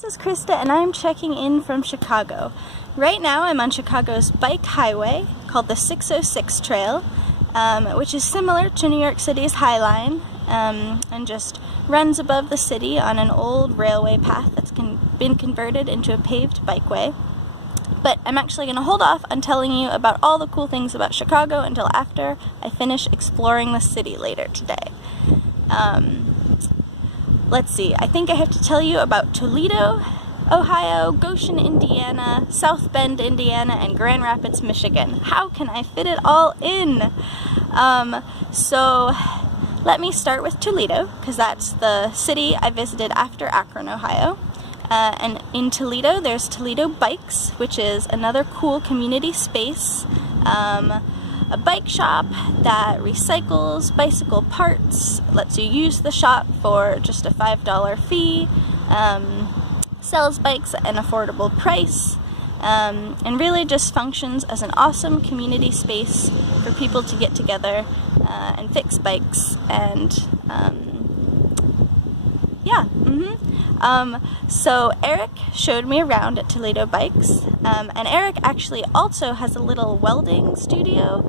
This is Krista and I'm checking in from Chicago. Right now I'm on Chicago's bike highway called the 606 Trail, which is similar to New York City's High Line and just runs above the city on an old railway path that's been converted into a paved bikeway. But I'm actually going to hold off on telling you about all the cool things about Chicago until after I finish exploring the city later today. Let's see, I think I have to tell you about Toledo, Ohio, Goshen, Indiana, South Bend, Indiana, and Grand Rapids, Michigan. How can I fit it all in? So let me start with Toledo, because that's the city I visited after Akron, Ohio. And in Toledo, there's Toledo Bikes, which is another cool community space. A bike shop that recycles bicycle parts, lets you use the shop for just a $5 fee, sells bikes at an affordable price, and really just functions as an awesome community space for people to get together and fix bikes and so Eric showed me around at Toledo Bikes, and Eric actually also has a little welding studio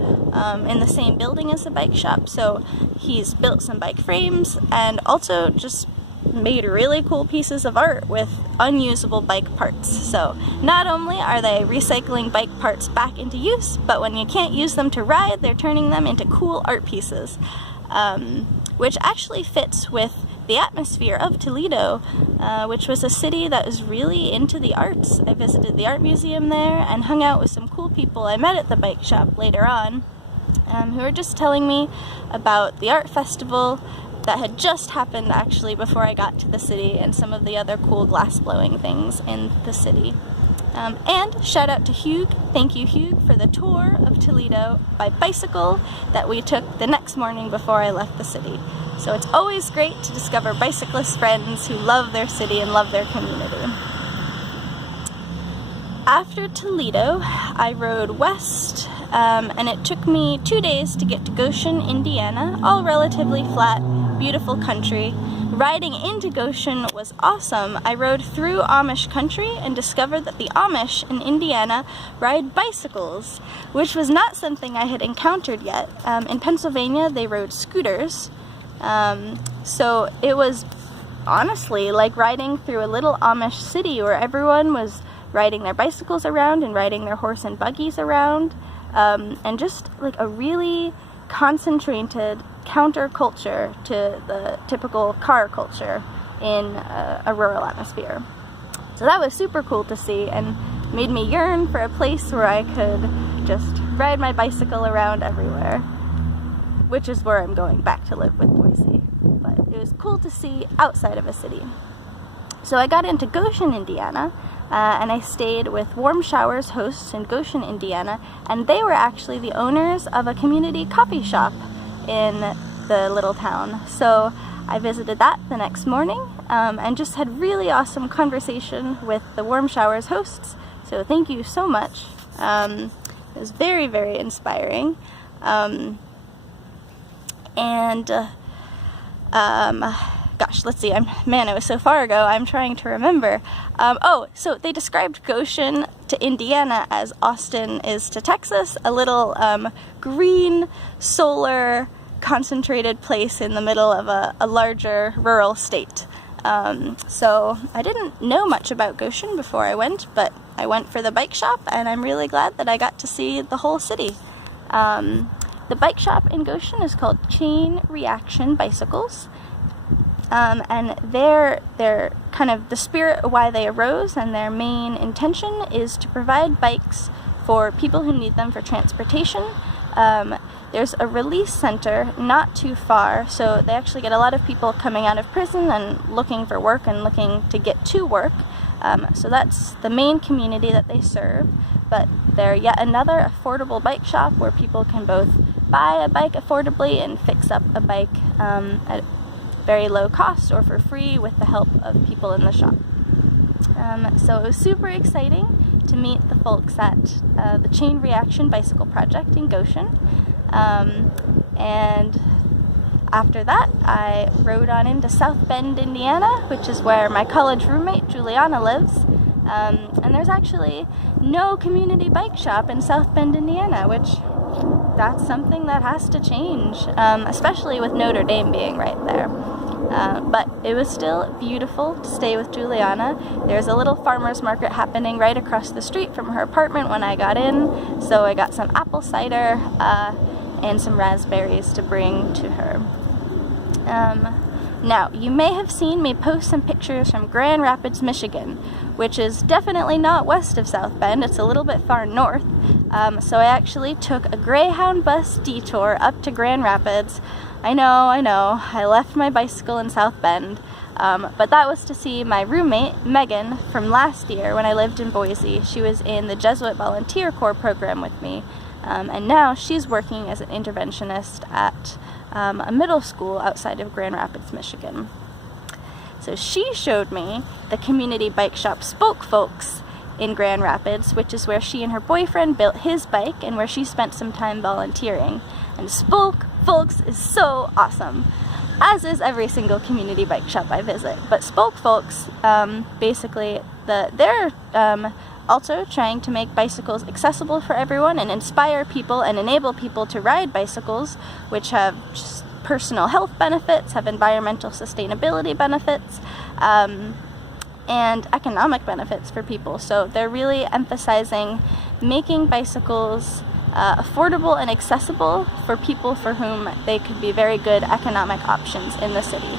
in the same building as the bike shop, so he's built some bike frames and also just made really cool pieces of art with unusable bike parts. So not only are they recycling bike parts back into use, but when you can't use them to ride, they're turning them into cool art pieces, which actually fits with the atmosphere of Toledo, which was a city that was really into the arts. I visited the art museum there and hung out with some cool people I met at the bike shop later on, who were just telling me about the art festival that had just happened actually before I got to the city and some of the other cool glass blowing things in the city. And shout out to Hugh, thank you Hugh, for the tour of Toledo by bicycle that we took the next morning before I left the city. So it's always great to discover bicyclist friends who love their city and love their community. After Toledo, I rode west, and it took me 2 days to get to Goshen, Indiana, all relatively flat, beautiful country. Riding into Goshen was awesome. I rode through Amish country and discovered that the Amish in Indiana ride bicycles, which was not something I had encountered yet. In Pennsylvania, they rode scooters. So it was honestly like riding through a little Amish city where everyone was riding their bicycles around and riding their horse and buggies around, and just like a really concentrated counterculture to the typical car culture in a rural atmosphere. So that was super cool to see and made me yearn for a place where I could just ride my bicycle around everywhere, which is where I'm going back to live with Boise. But it was cool to see outside of a city. So I got into Goshen, Indiana, and I stayed with Warm Showers hosts in Goshen, Indiana, and they were actually the owners of a community coffee shop in the little town. So I visited that the next morning and just had really awesome conversation with the Warm Showers hosts. So thank you so much. It was very, very inspiring. Gosh, let's see, it was so far ago, I'm trying to remember. So they described Goshen to Indiana as Austin is to Texas, a little green, solar, concentrated place in the middle of a larger rural state. So I didn't know much about Goshen before I went, but I went for the bike shop, and I'm really glad that I got to see the whole city. The bike shop in Goshen is called Chain Reaction Bicycles, and they're kind of the spirit of why they arose, and their main intention is to provide bikes for people who need them for transportation. There's a release center not too far, so they actually get a lot of people coming out of prison and looking for work and looking to get to work. So that's the main community that they serve, but they're yet another affordable bike shop where people can both buy a bike affordably and fix up a bike at very low cost or for free with the help of people in the shop. So it was super exciting to meet the folks at the Chain Reaction Bicycle Project in Goshen, and After that, I rode on into South Bend, Indiana, which is where my college roommate Juliana lives. And there's actually no community bike shop in South Bend, Indiana, which that's something that has to change, especially with Notre Dame being right there. But it was still beautiful to stay with Juliana. There's a little farmer's market happening right across the street from her apartment when I got in, so I got some apple cider and some raspberries to bring to her. Now, you may have seen me post some pictures from Grand Rapids, Michigan, which is definitely not west of South Bend. It's a little bit far north. So I actually took a Greyhound bus detour up to Grand Rapids. I know, I left my bicycle in South Bend, but that was to see my roommate, Megan, from last year when I lived in Boise. She was in the Jesuit Volunteer Corps program with me, and now she's working as an interventionist at a middle school outside of Grand Rapids, Michigan. So she showed me the community bike shop Spoke Folks in Grand Rapids, which is where she and her boyfriend built his bike and where she spent some time volunteering. And Spoke Folks is so awesome, as is every single community bike shop I visit. But Spoke Folks, basically, they're also trying to make bicycles accessible for everyone and inspire people and enable people to ride bicycles, which have just personal health benefits, have environmental sustainability benefits, and economic benefits for people. So they're really emphasizing making bicycles affordable and accessible for people for whom they could be very good economic options in the city.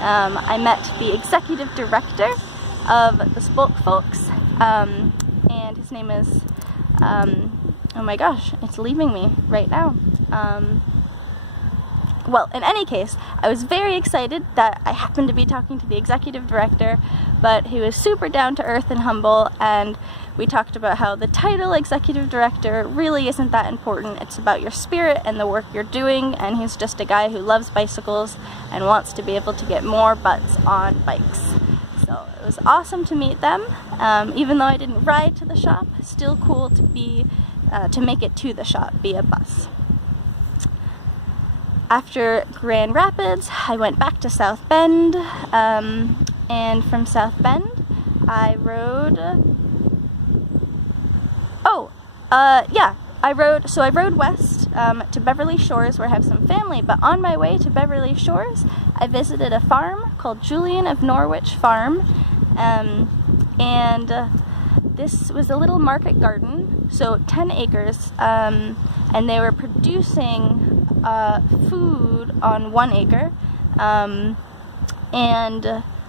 I met the executive director of the Spoke Folks, and his name is, oh my gosh, it's leaving me right now. Well, in any case, I was very excited that I happened to be talking to the executive director, but he was super down to earth and humble, and we talked about how the title executive director really isn't that important. It's about your spirit and the work you're doing, and he's just a guy who loves bicycles and wants to be able to get more butts on bikes. So it was awesome to meet them. Even though I didn't ride to the shop, still cool to be to make it to the shop via bus. After Grand Rapids, I went back to South Bend, and from South Bend, I rode, I rode west to Beverly Shores where I have some family, but on my way to Beverly Shores, I visited a farm called Julian of Norwich Farm, and this was a little market garden, so 10 acres, and they were producing food on 1 acre, and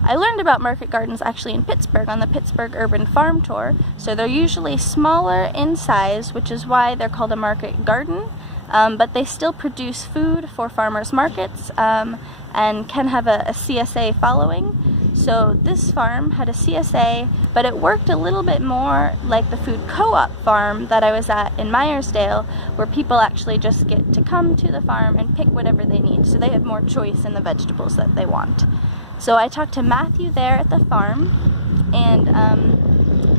I learned about market gardens actually in Pittsburgh on the Pittsburgh Urban Farm Tour. So they're usually smaller in size, which is why they're called a market garden, but they still produce food for farmers markets and can have a CSA following. So this farm had a CSA, but it worked a little bit more like the food co-op farm that I was at in Myersdale, where people actually just get to come to the farm and pick whatever they need. So they have more choice in the vegetables that they want. So I talked to Matthew there at the farm, and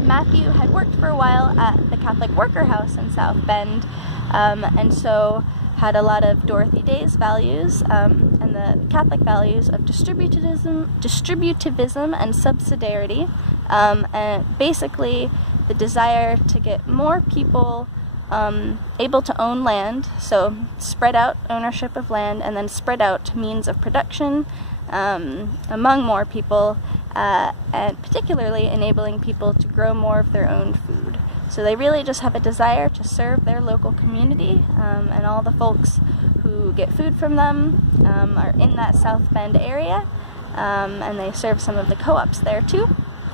Matthew had worked for a while at the Catholic Worker House in South Bend, and so had a lot of Dorothy Day's values and the Catholic values of distributivism and subsidiarity, and basically the desire to get more people able to own land, so spread out ownership of land and then spread out means of production among more people, and particularly enabling people to grow more of their own food. So they really just have a desire to serve their local community, and all the folks who get food from them are in that South Bend area, and they serve some of the co-ops there too.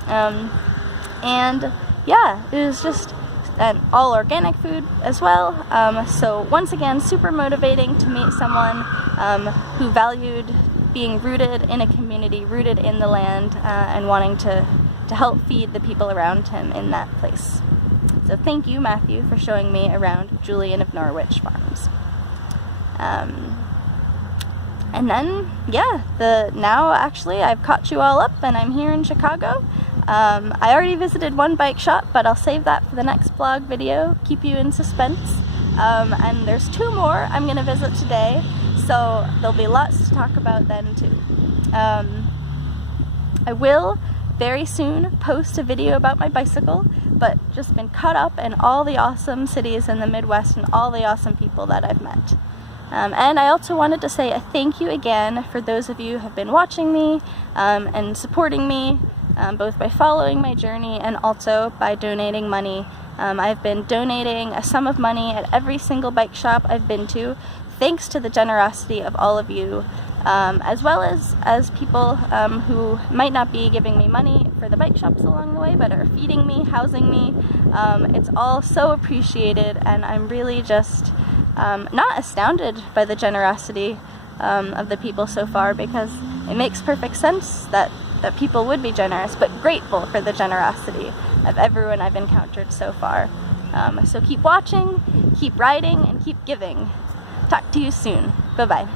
And yeah, it was just an all organic food as well. So once again, super motivating to meet someone who valued being rooted in a community, rooted in the land, and wanting to help feed the people around him in that place. So thank you, Matthew, for showing me around Julian of Norwich Farms. And then, yeah, now actually I've caught you all up and I'm here in Chicago. I already visited one bike shop, but I'll save that for the next vlog video, keep you in suspense. And there's 2 more I'm going to visit today. So there'll be lots to talk about then too. I will very soon post a video about my bicycle, but just been caught up in all the awesome cities in the Midwest and all the awesome people that I've met. And I also wanted to say a thank you again for those of you who have been watching me and supporting me, both by following my journey and also by donating money. I've been donating a sum of money at every single bike shop I've been to, thanks to the generosity of all of you, as well as people who might not be giving me money for the bike shops along the way, but are feeding me, housing me. It's all so appreciated, and I'm really just not astounded by the generosity of the people so far, because it makes perfect sense that people would be generous, but grateful for the generosity of everyone I've encountered so far. So keep watching, keep riding, and keep giving. Talk to you soon. Bye-bye.